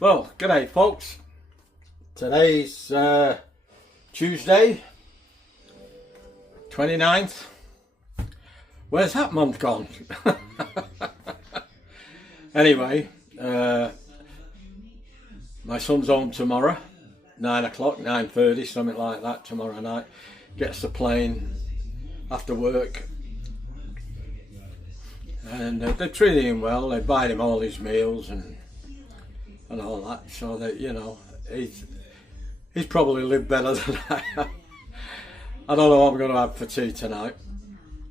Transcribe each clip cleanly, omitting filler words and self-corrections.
Well, g'day folks. Today's Tuesday, 29th. Where's that month gone? Anyway, my son's home tomorrow, 9 o'clock, 9:30, something like that, tomorrow night. Gets the plane after work. And they're treating him well. They buy him all his meals and all that, so that, you know, he's probably lived better than I have. I don't know what I'm going to have for tea tonight.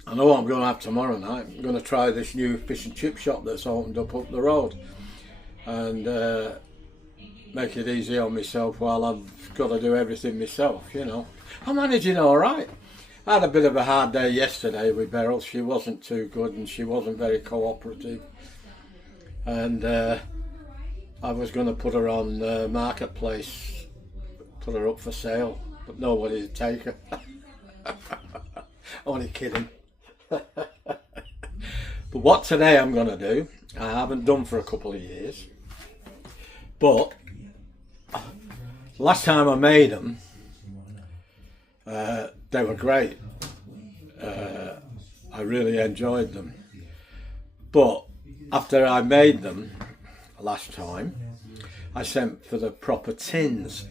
I know what I'm going to have tomorrow night. I'm going to try this new fish and chip shop that's opened up the road and make it easy on myself while I've got to do everything myself, you know. I'm managing all right. I had a bit of a hard day yesterday with Beryls. She wasn't too good and she wasn't very cooperative. And I was going to put her on Marketplace, put her up for sale, but nobody would take her. Only kidding. But what today I'm going to do, I haven't done for a couple of years, but last time I made them, they were great. I really enjoyed them. But after I made them last time, I sent for the proper tins,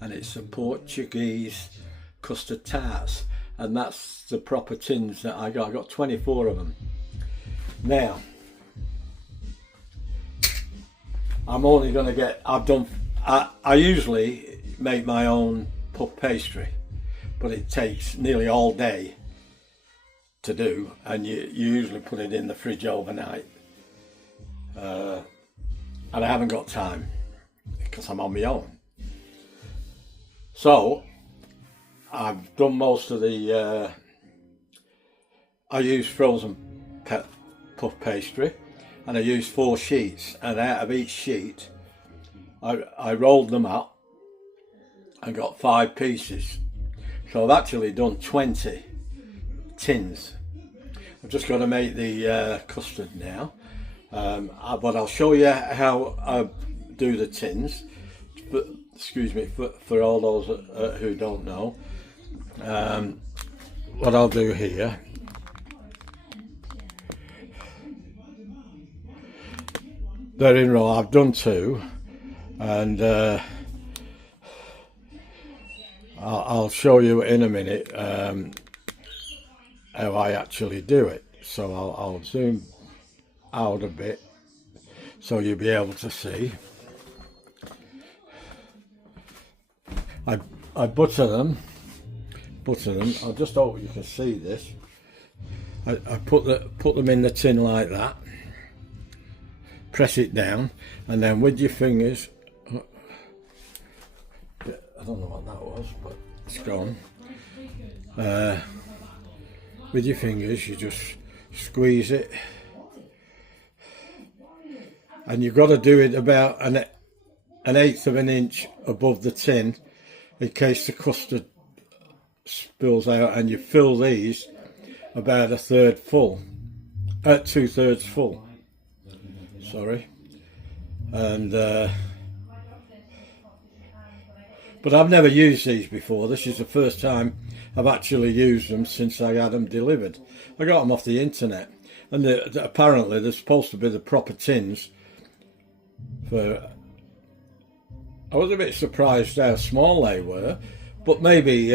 and it's the Portuguese custard tarts, and that's the proper tins that I got. I got 24 of them. Now, I'm only going to get, I usually make my own puff pastry, but it takes nearly all day to do, and you usually put it in the fridge overnight. And I haven't got time because I'm on my own. So I've done most of the, I use frozen puff pastry, and I use 4 sheets, and out of each sheet I rolled them up and got 5 pieces. So I've actually done 20 tins. I've just got to make the custard now. But I'll show you how I do the tins, but, excuse me, for all those who don't know. What I'll do here, they're in row. I've done 2, and I'll show you in a minute how I actually do it. So I'll zoom out a bit so you'll be able to see. I butter them. I just hope you can see this. I put them in the tin like that, press it down, and then with your fingers, I don't know what that was, but it's gone. With your fingers you just squeeze it, and you've got to do it about an 1/8 of an inch above the tin in case the custard spills out, and you fill these about 1/3 full, 2/3 full, sorry. And but I've never used these before. This is the first time I've actually used them since I had them delivered. I got them off the internet, and apparently they're supposed to be the proper tins. I was a bit surprised how small they were, but maybe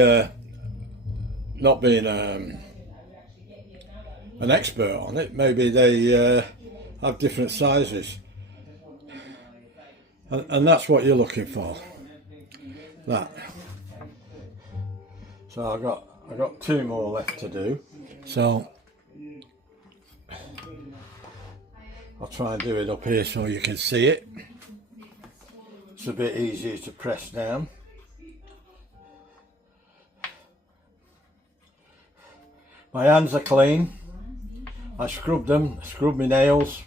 not being an expert on it, maybe they have different sizes, and that's what you're looking for. That. So I got 2 more left to do. So I'll try and do it up here so you can see it. It's a bit easier to press down. My hands are clean. I scrubbed them, scrubbed my nails.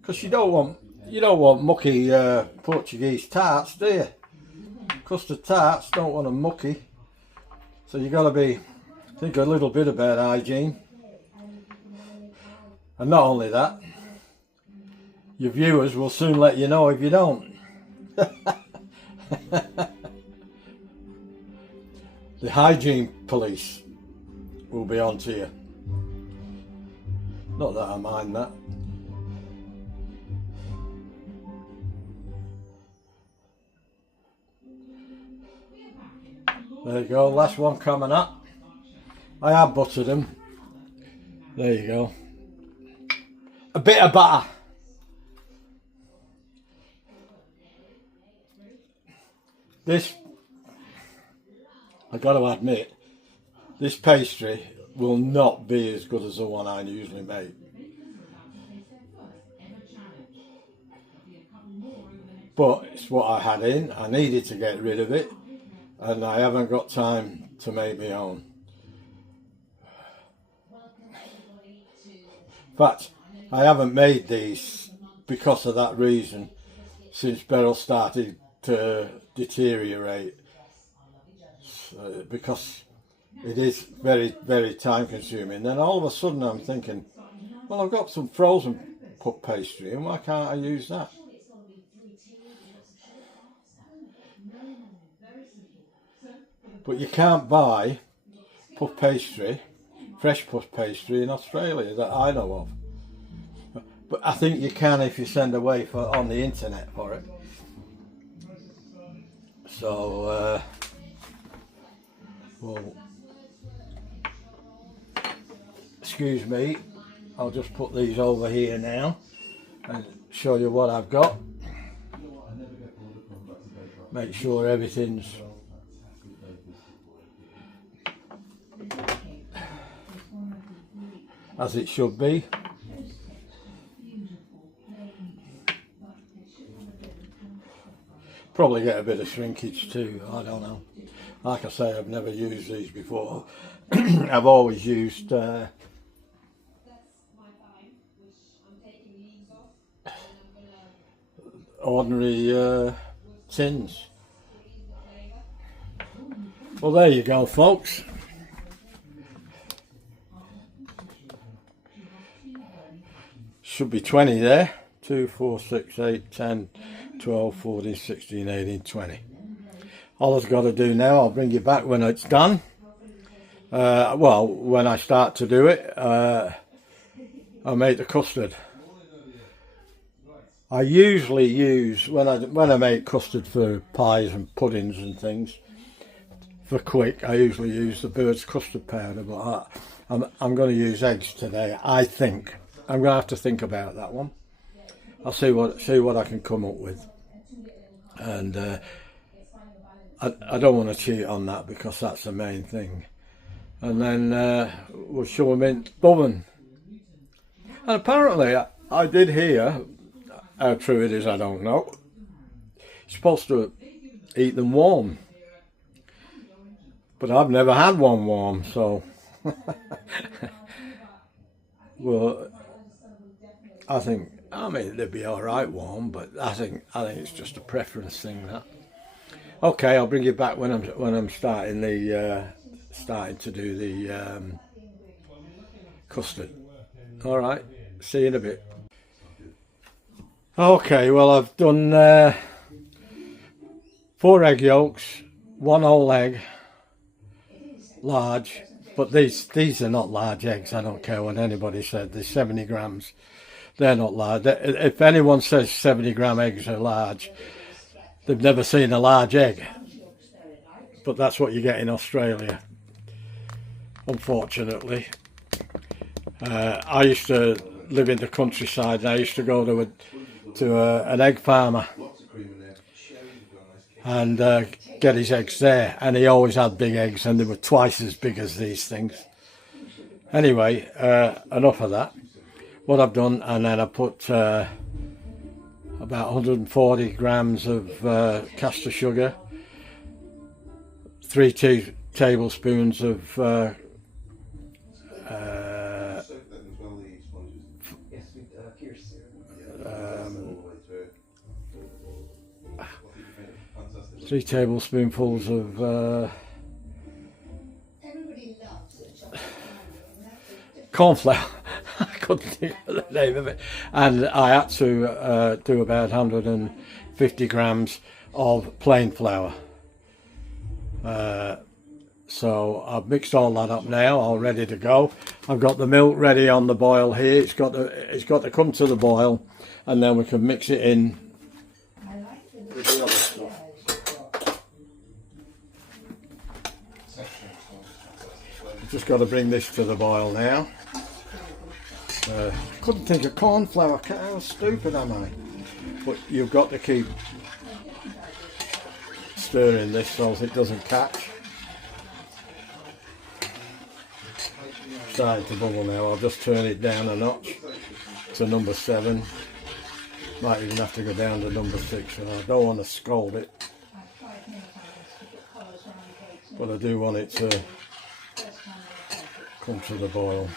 Because you don't want mucky Portuguese tarts, do you? Custard tarts don't want them mucky. So you got to think a little bit about hygiene. And not only that, your viewers will soon let you know if you don't. The hygiene police will be on to you. Not that I mind that. There you go, last one coming up. I have buttered them. There you go. A bit of butter. This, I got to admit, this pastry will not be as good as the one I usually make. But it's what I had in. I needed to get rid of it, and I haven't got time to make my own. In fact, I haven't made these because of that reason since Beryls started to deteriorate, because it is very, very time consuming. Then all of a sudden I'm thinking, well, I've got some frozen puff pastry, and why can't I use that? But you can't buy puff pastry, fresh puff pastry in Australia that I know of. But I think you can if you send away on the internet for it. So, well, excuse me, I'll just put these over here now and show you what I've got. Make sure everything's as it should be. Probably get a bit of shrinkage too, I don't know. Like I say, I've never used these before. I've always used ordinary tins. Well, there you go, folks. Should be 20 there. 2, 4, 6, 8, 10, 12, 14, 16, 18, 20. All I've got to do now, I'll bring you back when it's done. Well, when I start to do it, I'll make the custard. I usually use, when I make custard for pies and puddings and things, for quick, I usually use the bird's custard powder, but I'm going to use eggs today, I think. I'm going to have to think about that one. I'll see what I can come up with. And I don't want to cheat on that because that's the main thing. And then we'll show them in the oven. And apparently I did hear, how true it is I don't know, you're supposed to eat them warm. But I've never had one warm, so well, I mean they'd be all right warm, but I think it's just a preference thing, that. Okay, I'll bring you back when I'm starting to do the custard. All right, see you in a bit. Okay, well, I've done 4 egg yolks, 1 whole egg, large, but these are not large eggs. I don't care what anybody said. They're 70 grams. They're not large. If anyone says 70-gram eggs are large, they've never seen a large egg. But that's what you get in Australia, unfortunately. I used to live in the countryside, and I used to go to an egg farmer and get his eggs there, and he always had big eggs, and they were twice as big as these things. Anyway, enough of that. What I've done, and then I put about 140 grams of custard sugar, 3 tablespoons of 3 tablespoonfuls of corn flour. couldn't think of the name of it. And I had to do about 150 grams of plain flour. So I've mixed all that up now, all ready to go. I've got the milk ready on the boil here. It's got to come to the boil, and then we can mix it in with the other stuff. Just got to bring this to the boil now. Couldn't think of corn flour. How stupid am I? But you've got to keep stirring this so it doesn't catch. Starting to bubble now. I'll just turn it down a notch to number 7. Might even have to go down to number 6. And I don't want to scald it, but I do want it to come to the boil.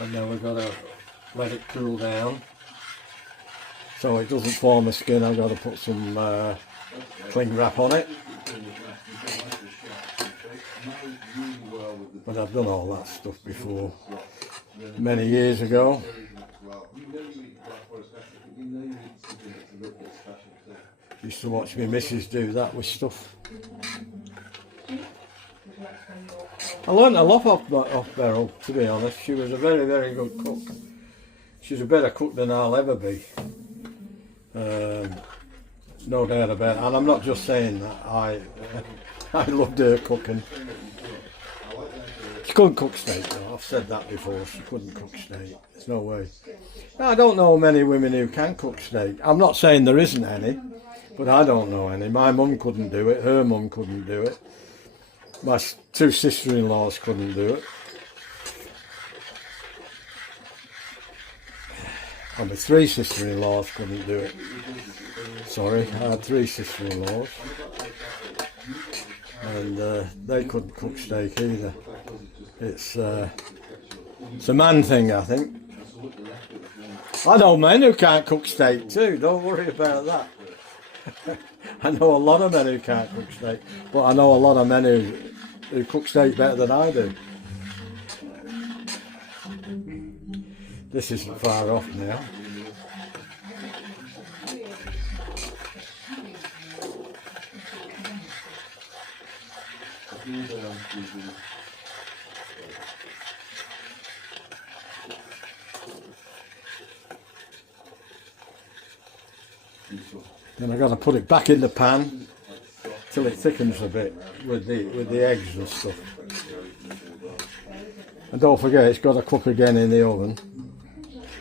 And then we've got to let it cool down so it doesn't form a skin. I've got to put some cling wrap on it. But I've done all that stuff before, many years ago. Used to watch my missus do that with stuff. I learned a lot off Beryl, to be honest. She was a very, very good cook. She's a better cook than I'll ever be. No doubt about it. And I'm not just saying that. I loved her cooking. She couldn't cook steak though. I've said that before. She couldn't cook steak. There's no way. I don't know many women who can cook steak. I'm not saying there isn't any, but I don't know any. My mum couldn't do it. Her mum couldn't do it. My 2 sister-in-laws couldn't do it. And my 3 sister-in-laws couldn't do it. Sorry, I had 3 sister-in-laws. And they couldn't cook steak either. It's a man thing, I think. I know men who can't cook steak too, don't worry about that. I know a lot of men who can't cook steak, but I know a lot of men who cook steak better than I do. This isn't far off now. Then I've got to put it back in the pan till it thickens a bit with the eggs and stuff. And don't forget, it's got to cook again in the oven.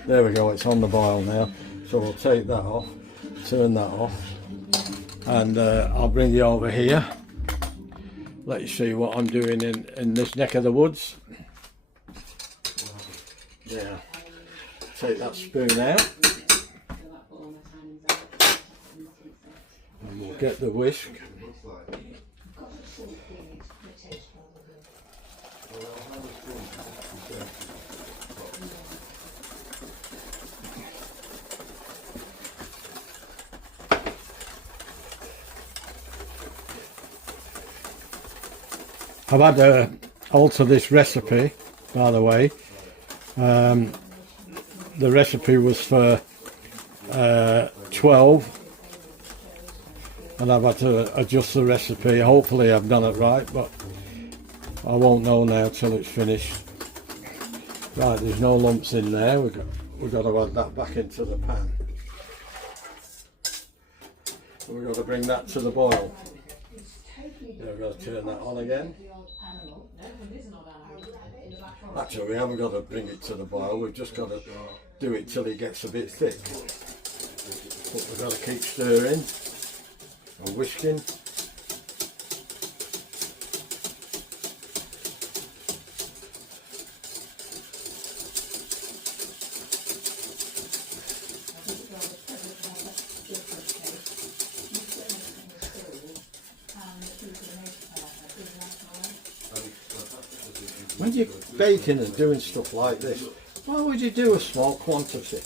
There we go, it's on the boil now. So we'll take that off, turn that off, and I'll bring you over here. Let you see what I'm doing in this neck of the woods. Yeah. Take that spoon out. And we'll get the whisk. I've had to alter this recipe, by the way. The recipe was for 12, and I've had to adjust the recipe. Hopefully I've done it right, but I won't know now till it's finished. Right, there's no lumps in there. We've got to add that back into the pan. We've got to bring that to the boil. We've got to turn that on again. Actually, we haven't got to bring it to the boil, we've just got to do it till it gets a bit thick. But we've got to keep stirring and whisking. When you're baking and doing stuff like this, why would you do a small quantity?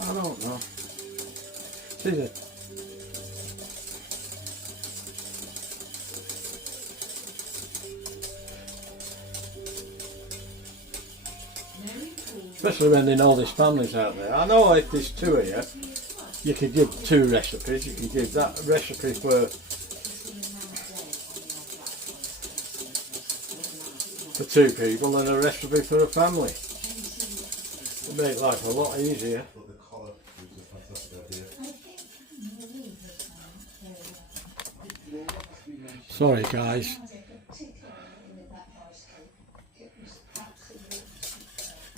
I don't know. See, especially when they know there's families out there. I know if there's two of you, you could give two recipes. You could give that recipe for two people and a recipe for a family. It'd make life a lot easier. Sorry guys.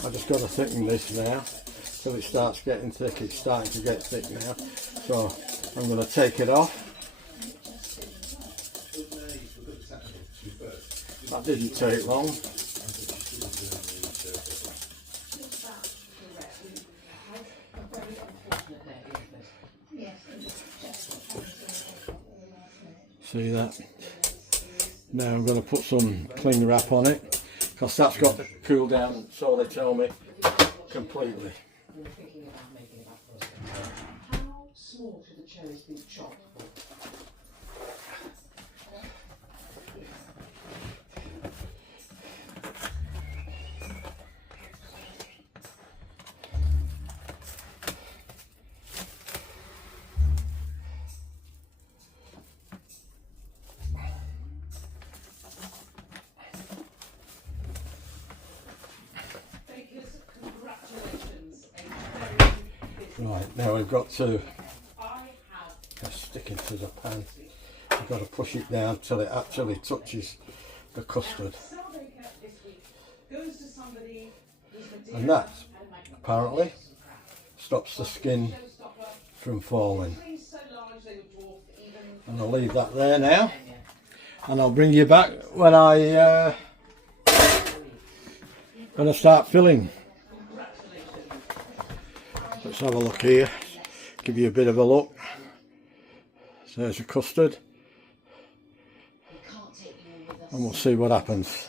I just got to thicken this now till it starts getting thick. It's starting to get thick now, so I'm going to take it off. That didn't take long. See that? Now I'm going to put some cling wrap on it, because that's got to cool down, so they tell me, completely. How small should the cherries be chopped? Right, now we've got to stick into the pan. We've got to push it down till it actually touches the custard. And that apparently stops the skin from falling. And I'll leave that there now. And I'll bring you back when I start filling. Let's have a look here, give you a bit of a look. So there's a custard, and we'll see what happens.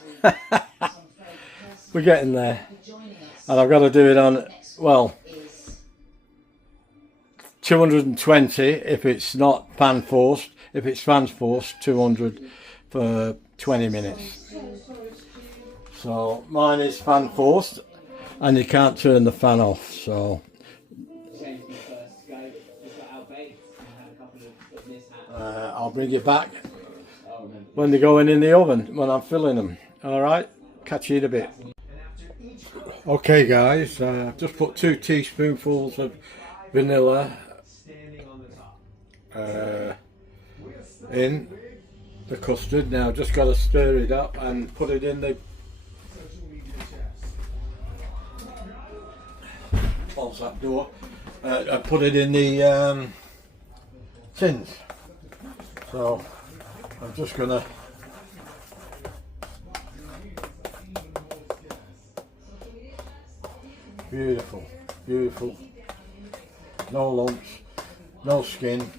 We're getting there, and I've got to do it on, well, 220 if it's not pan forced. If it's fan forced, 200 for 20 minutes. So mine is fan forced, and you can't turn the fan off, so I'll bring you back when they're going in the oven, when I'm filling them. Alright, catch you in a bit. Okay guys, just put 2 teaspoonfuls of vanilla in the custard. Now just got to stir it up and put it in the, close that door, and put it in the tins. So I'm just gonna beautiful, beautiful, no lumps, no skin.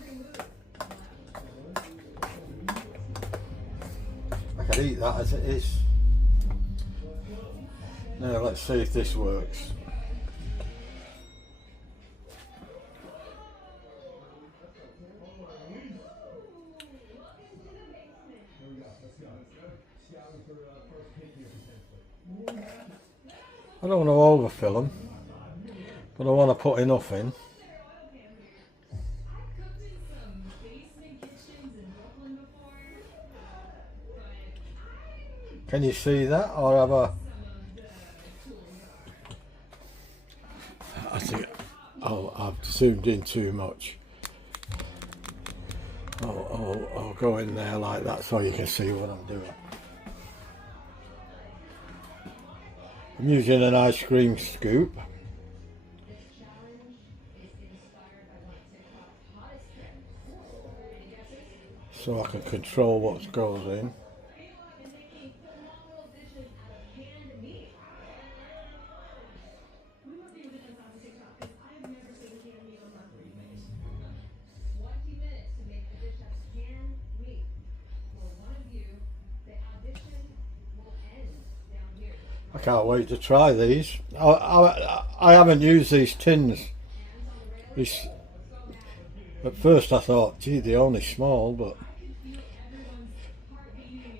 I could eat that as it is. Now let's see if this works. I don't want to overfill them, but I want to put enough in. Can you see that, or have I think I've zoomed in too much. I'll go in there like that so you can see what I'm doing. I'm using an ice cream scoop. So I can control what goes in. I can't wait to try these. I haven't used these tins. At first I thought, gee, they're only small, but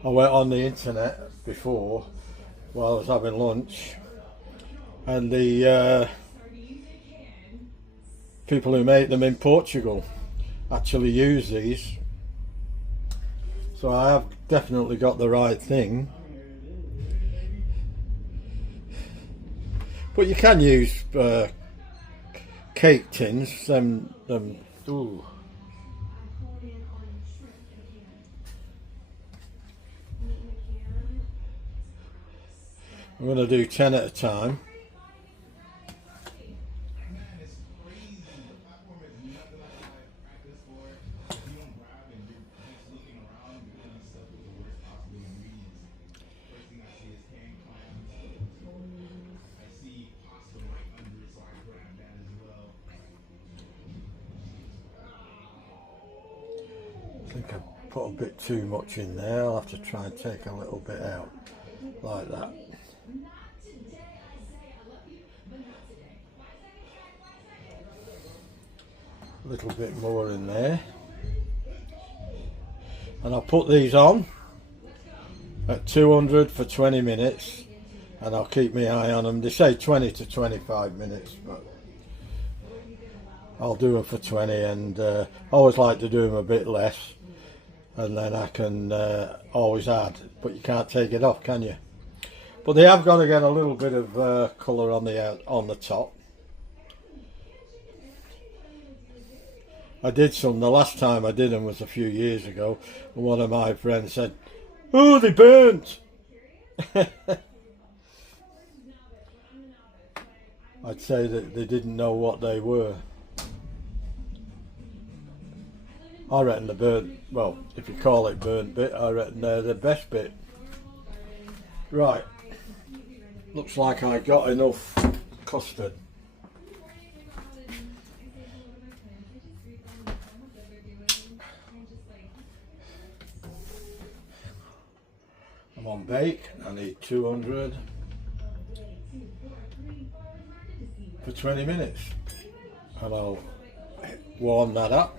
I went on the internet before while I was having lunch, and the people who make them in Portugal actually use these. So I have definitely got the right thing. But you can use cake tins, ooh. I'm going to do 10 at a time. I think I put a bit too much in there. I'll have to try and take a little bit out, like that. A little bit more in there. And I'll put these on at 200 for 20 minutes, and I'll keep my eye on them. They say 20 to 25 minutes, but I'll do them for 20, and I always like to do them a bit less, and then I can always add, but you can't take it off, can you? But they have got to get a little bit of colour on the top. I did some, the last time I did them was a few years ago, and one of my friends said, "Oh, they burnt." I'd say that they didn't know what they were. I reckon the burnt, well, if you call it burnt bit, I reckon they're the best bit. Right, looks like I got enough custard. I'm on bake, I need 200 for 20 minutes, and I'll warm that up.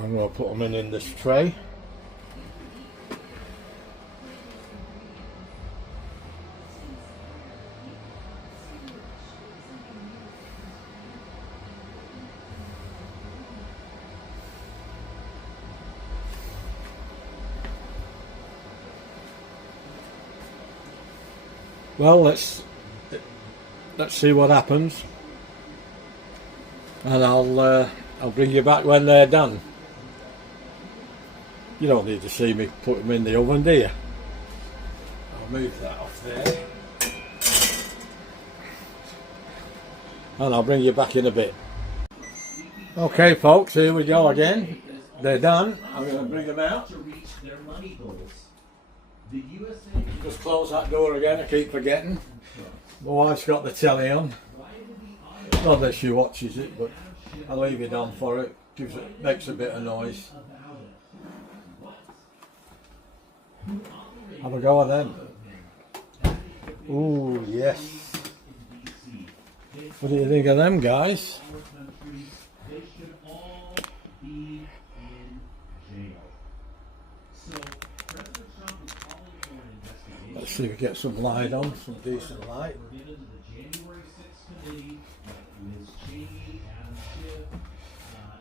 I'm going to put them in this tray. Well, let's see what happens, and I'll bring you back when they're done. You don't need to see me put them in the oven, do you? I'll move that off there, and I'll bring you back in a bit. Okay folks, here we go again. They're done. I'm going to bring them out. Just close that door again, I keep forgetting. My wife's got the telly on. Not that she watches it, but I leave it on for it. Makes a bit of noise. Have a go at them. Ooh, yes. What do you think of them, guys? Let's see if we get some light on, some decent light.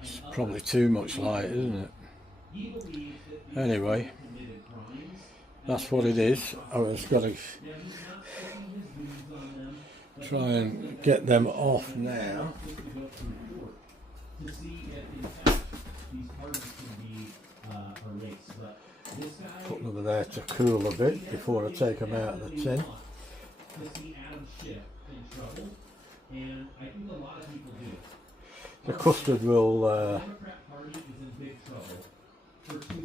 It's probably too much light, isn't it? Anyway, that's what it is. I was going to try and get them off now. Put them there to cool a bit before I take them out of the tin. The custard will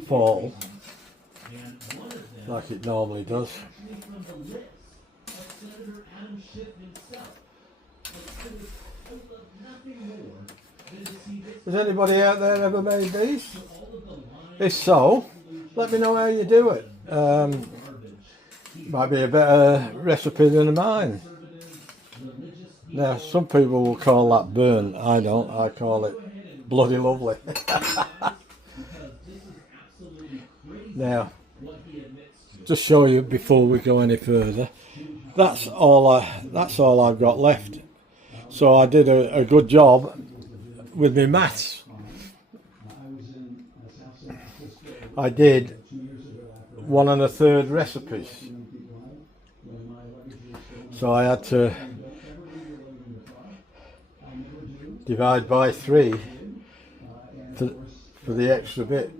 fall like it normally does. Has anybody out there ever made these? If so, let me know how you do it. Might be a better recipe than mine. Now, some people will call that burnt. I don't. I call it bloody lovely. Now, just show you before we go any further. That's all I've got left. So I did a good job with my maths. I did 1 1/3 recipes. So I had to divide by 3 for the extra bit.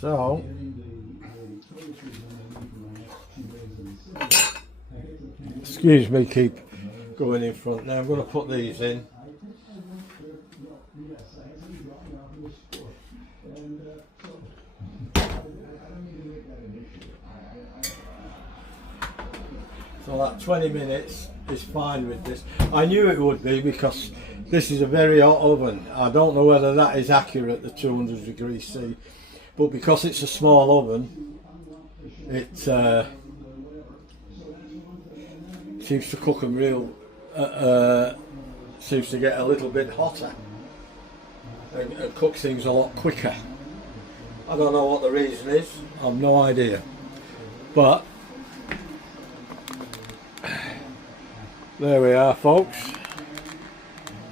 So excuse me, keep going in front. Now I'm going to put these in. So that 20 minutes is fine with this. I knew it would be because this is a very hot oven. I don't know whether that is accurate, the 200 degrees C, but because it's a small oven, it seems to cook them seems to get a little bit hotter and cook things a lot quicker. I don't know what the reason is, I've no idea, but there we are, folks.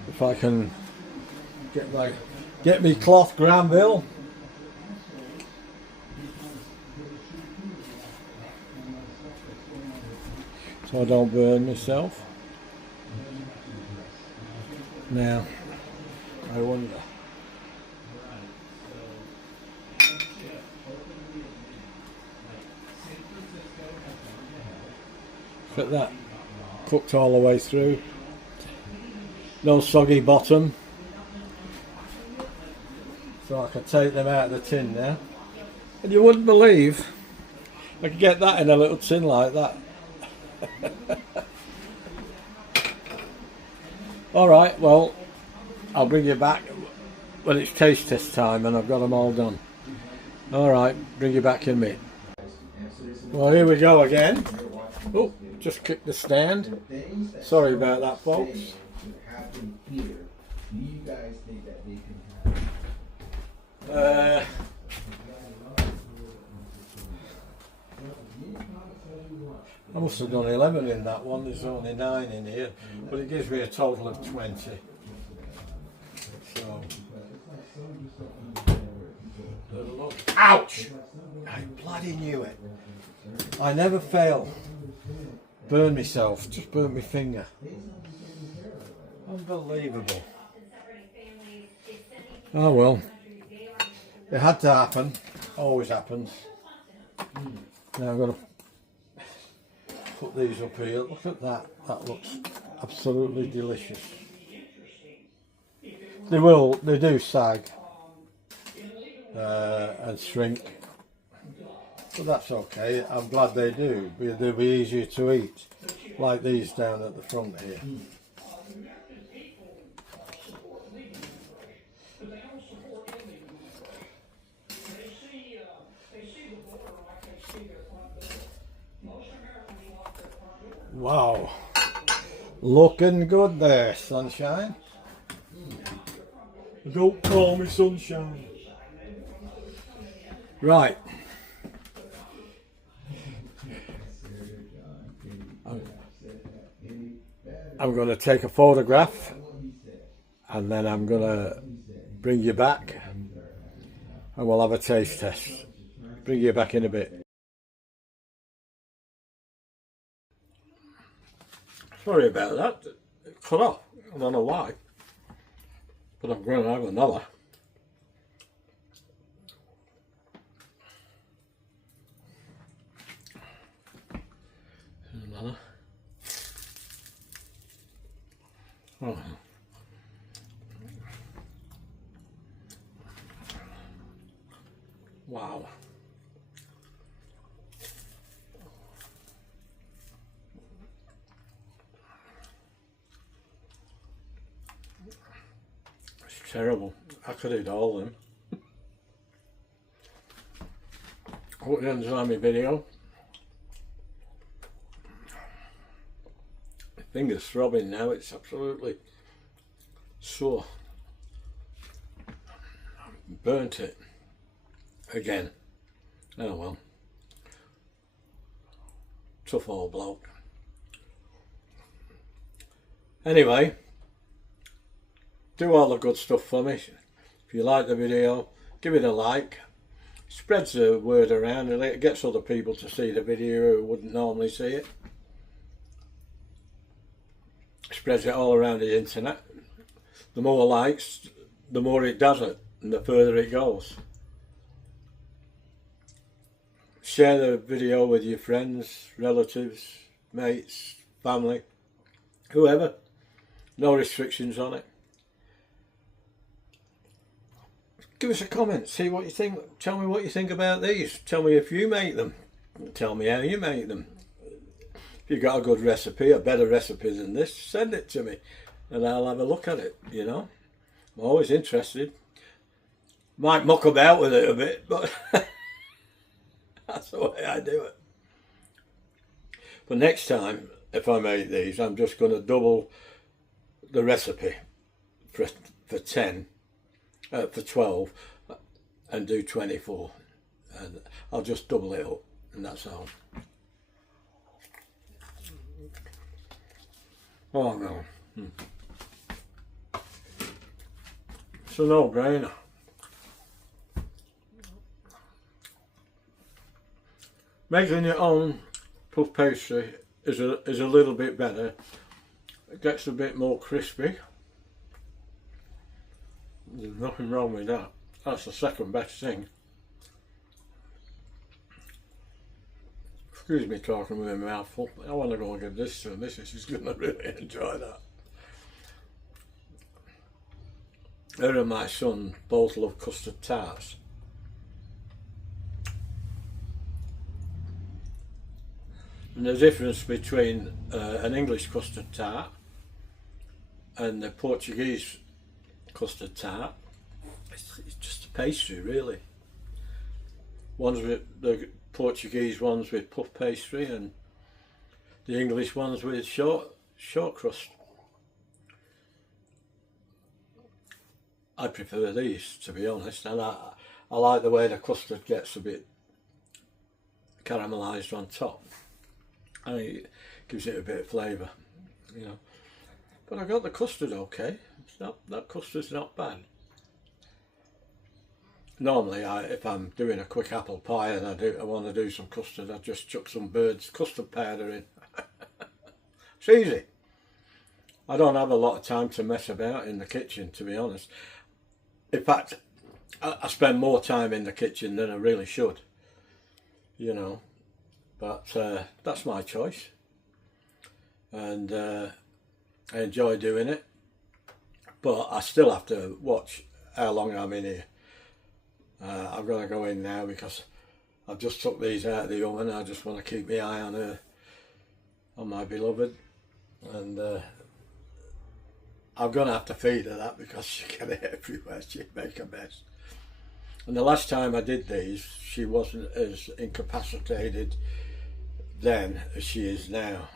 If I can get me cloth granville. So I don't burn myself. Now, I wonder. Look at that. Cooked all the way through. No soggy bottom. So I can take them out of the tin now. And you wouldn't believe I could get that in a little tin like that. Alright, well, I'll bring you back when it's taste test time and I've got them all done. Alright, bring you back in a minute. Well, here we go again. Oh, just kicked the stand. Sorry about that, folks. I must have done 11 in that one, there's only 9 in here, but it gives me a total of 20. So, look. Ouch! I bloody knew it. I never fail. Burn myself, just burnt my finger. Unbelievable. Oh well, it had to happen, always happens. Now I'm going to put these up here. Look at that, that looks absolutely delicious. They do sag and shrink, but that's okay. I'm glad they do. They'll be easier to eat, like these down at the front here. Wow, looking good there, sunshine. Don't call me sunshine. Right. I'm going to take a photograph and then I'm going to bring you back and we'll have a taste test. Bring you back in a bit. Sorry about that, it cut off, I don't know why, but I'm going to have another. Another. Oh. Wow. It's terrible. I could eat all of them. Hope you enjoy my video. My finger's throbbing now, it's absolutely So, burnt it again. Oh well. Tough old bloke. Anyway, do all the good stuff for me. If you like the video, give it a like. Spreads the word around and it gets other people to see the video who wouldn't normally see it. Spreads it all around the internet. The more likes, the more it does it, and the further it goes. Share the video with your friends, relatives, mates, family, whoever. No restrictions on it. Give us a comment, see what you think. Tell me what you think about these. Tell me if you make them. Tell me how you make them. If you've got a good recipe, a better recipe than this, send it to me and I'll have a look at it, you know. I'm always interested. Might muck about with it a bit, but that's the way I do it. But next time, if I make these, I'm just going to double the recipe for 12 and do 24, and I'll just double it up and that's all. Oh no, it's a no-brainer. Making your own puff pastry is a little bit better. It gets a bit more crispy. There's nothing wrong with that. That's the second best thing. Excuse me talking with my mouth full. I want to go and give this to Mrs. She's going to really enjoy that. Her and my son both love custard tarts. And the difference between an English custard tart and the Portuguese custard tart, it's just a pastry really. One's with the Portuguese ones with puff pastry and the English ones with short crust. I prefer these, to be honest, and I like the way the custard gets a bit caramelised on top. I think it gives it a bit of flavour, you know. But I got the custard okay. It's not, that custard's not bad. Normally, if I'm doing a quick apple pie and I want to do some custard, I just chuck some Bird's custard powder in. It's easy. I don't have a lot of time to mess about in the kitchen, to be honest. In fact, I spend more time in the kitchen than I really should, you know. But that's my choice, and I enjoy doing it. But I still have to watch how long I'm in here. I've got to go in now because I've just took these out of the oven. I just want to keep my eye on her, on my beloved, and I'm going to have to feed her that because she get it everywhere. She'd make a mess. And the last time I did these, she wasn't as incapacitated then as she is now,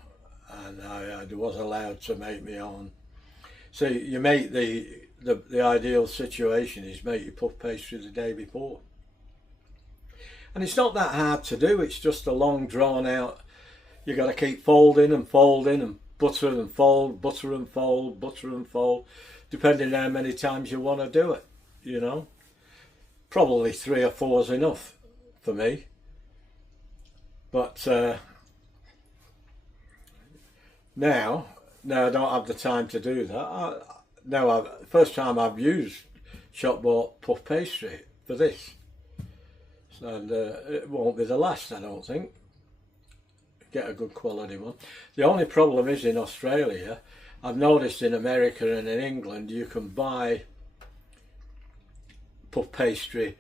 and I was allowed to make my own. So you make the ideal situation is make your puff pastry the day before, and it's not that hard to do. It's just a long drawn out. You got to keep folding and folding and butter and fold, butter and fold, butter and fold, depending on how many times you want to do it, you know. Probably 3 or 4 is enough for me, but now I don't have the time to do that. First time I've used shop bought puff pastry for this, and it won't be the last, I don't think. Get a good quality one. The only problem is in Australia, I've noticed in America and in England you can buy puff pastry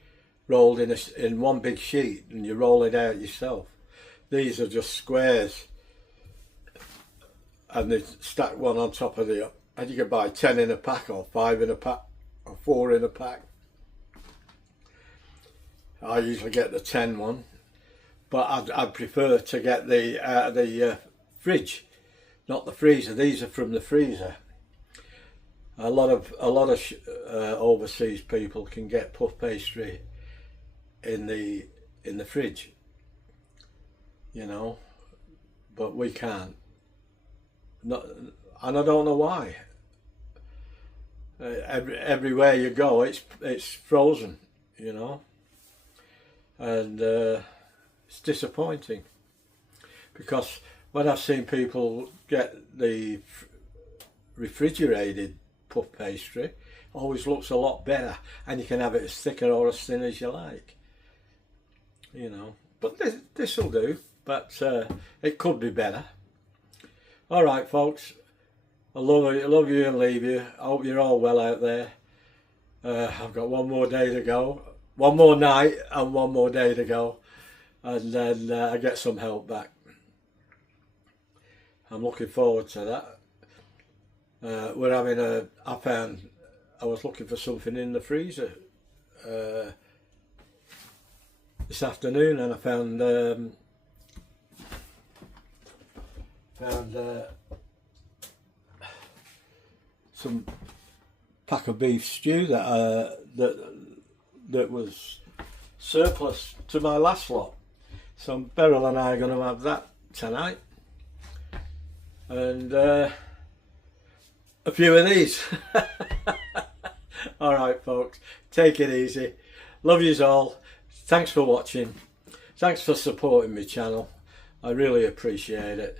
rolled in one big sheet and you roll it out yourself. These are just squares and they stack one on top of the other, and you can buy 10 in a pack or 5 in a pack or 4 in a pack. I usually get the 10 one, but I'd prefer to get the fridge, not the freezer. These are from the freezer, A lot of overseas people can get puff pastry in the fridge, you know, but we can't. Not, and I don't know why. Everywhere you go, it's frozen, you know, and it's disappointing, because when I've seen people get the refrigerated puff pastry, it always looks a lot better, and you can have it as thick or as thin as you like, you know. But this will do, but it could be better. All right, folks. I love you and leave you. I hope you're all well out there. I've got one more day to go, one more night and one more day to go, and then I get some help back. I'm looking forward to that. We're having I was looking for something in the freezer this afternoon, and I found some pack of beef stew that was surplus to my last lot. So Beryl and I are going to have that tonight, and a few of these. All right, folks, take it easy. Love yous all. Thanks for watching. Thanks for supporting my channel. I really appreciate it.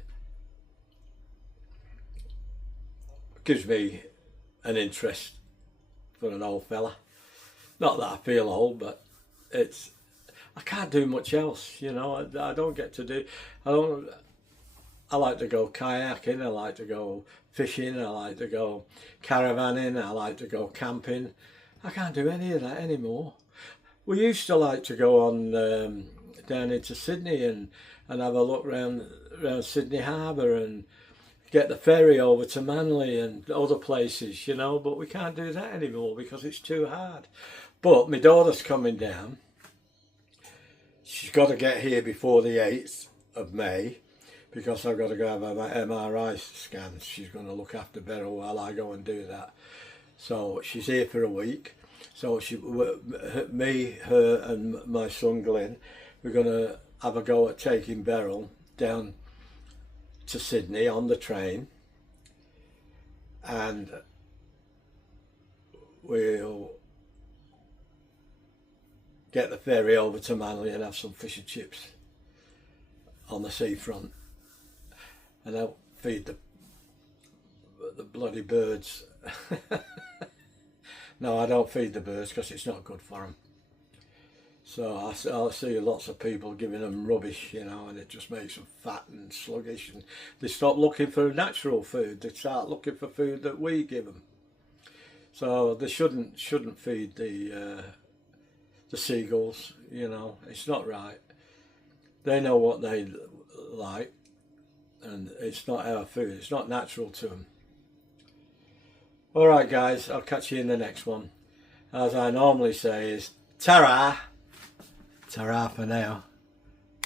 Gives me an interest for an old fella. Not that I feel old, but I can't do much else, you know. I don't get to do, I like to go kayaking, I like to go fishing, I like to go caravanning, I like to go camping. I can't do any of that anymore. We used to like to go on down into Sydney and have a look around Sydney Harbour and get the ferry over to Manly and other places, you know, but we can't do that anymore because it's too hard. But my daughter's coming down. She's got to get here before the 8th of May because I've got to go have my MRI scan. She's going to look after Beryl while I go and do that. So she's here for a week. So me, her and my son Glenn, we're going to have a go at taking Beryl down to Sydney on the train, and we'll get the ferry over to Manly and have some fish and chips on the seafront, and I'll feed the bloody birds. No, I don't feed the birds because it's not good for them. So I'll see lots of people giving them rubbish, you know, and it just makes them fat and sluggish, and they stop looking for natural food. They start looking for food that we give them. So they shouldn't feed the seagulls, you know. It's not right. They know what they like, and it's not our food. It's not natural to them. All right, guys, I'll catch you in the next one. As I normally say is, ta-ra! Ta-ra for now.